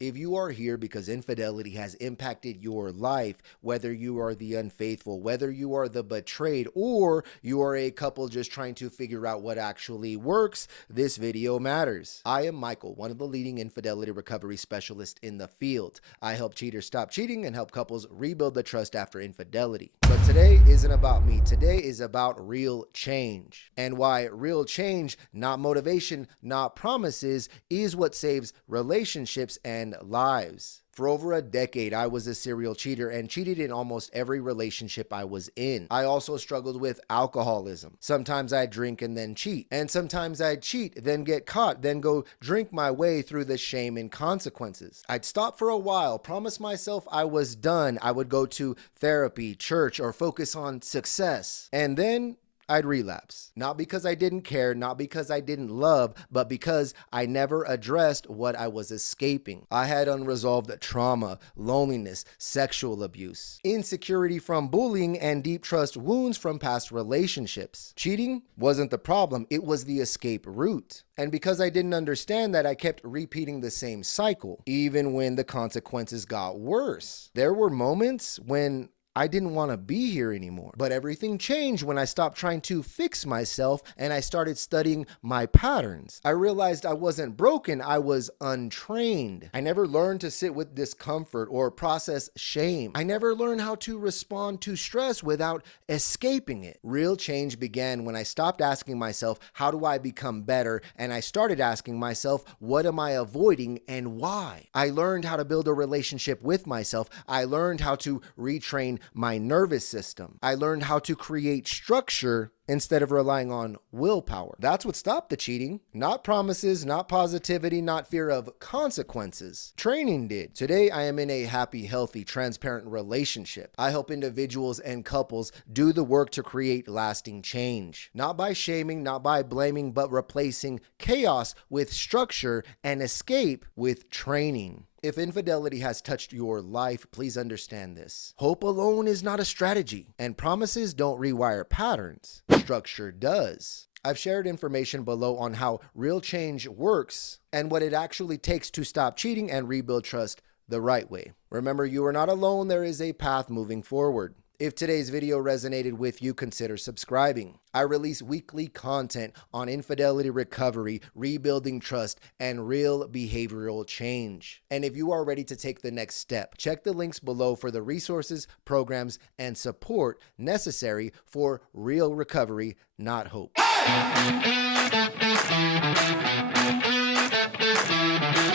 If you are here because infidelity has impacted your life, whether you are the unfaithful, whether you are the betrayed, or you are a couple just trying to figure out what actually works, this video matters. I am Michael, one of the leading infidelity recovery specialists in the field. I help cheaters stop cheating and help couples rebuild the trust after infidelity. But today isn't about me. Today is about real change, and why real change, not motivation, not promises, is what saves relationships and lives. For over a decade, I was a serial cheater and cheated in almost every relationship I was in. I also struggled with alcoholism. Sometimes I'd drink and then cheat. And sometimes I'd cheat, then get caught, then go drink my way through the shame and consequences. I'd stop for a while, promise myself I was done. I would go to therapy, church, or focus on success. And then I'd relapse. Not because I didn't care, not because I didn't love, but because I never addressed what I was escaping. I had unresolved trauma, loneliness, sexual abuse, insecurity from bullying, and deep trust wounds from past relationships. Cheating wasn't the problem, it was the escape route. And because I didn't understand that, I kept repeating the same cycle, even when the consequences got worse. There were moments when I didn't want to be here anymore. But everything changed when I stopped trying to fix myself and I started studying my patterns. I realized I wasn't broken, I was untrained. I never learned to sit with discomfort or process shame. I never learned how to respond to stress without escaping it. Real change began when I stopped asking myself, how do I become better? And I started asking myself, what am I avoiding and why? I learned how to build a relationship with myself. I learned how to retrain my nervous system. I learned how to create structure instead of relying on willpower. That's what stopped the cheating. Not promises, not positivity, not fear of consequences. Training did. Today, I am in a happy, healthy, transparent relationship. I help individuals and couples do the work to create lasting change. Not by shaming, not by blaming, but replacing chaos with structure and escape with training. If infidelity has touched your life, please understand this. Hope alone is not a strategy, and promises don't rewire patterns. Structure does. I've shared information below on how real change works and what it actually takes to stop cheating and rebuild trust the right way. Remember, you are not alone. There is a path moving forward. If today's video resonated with you, consider subscribing. I release weekly content on infidelity recovery, rebuilding trust, and real behavioral change. And if you are ready to take the next step, check the links below for the resources, programs, and support necessary for real recovery, not hope.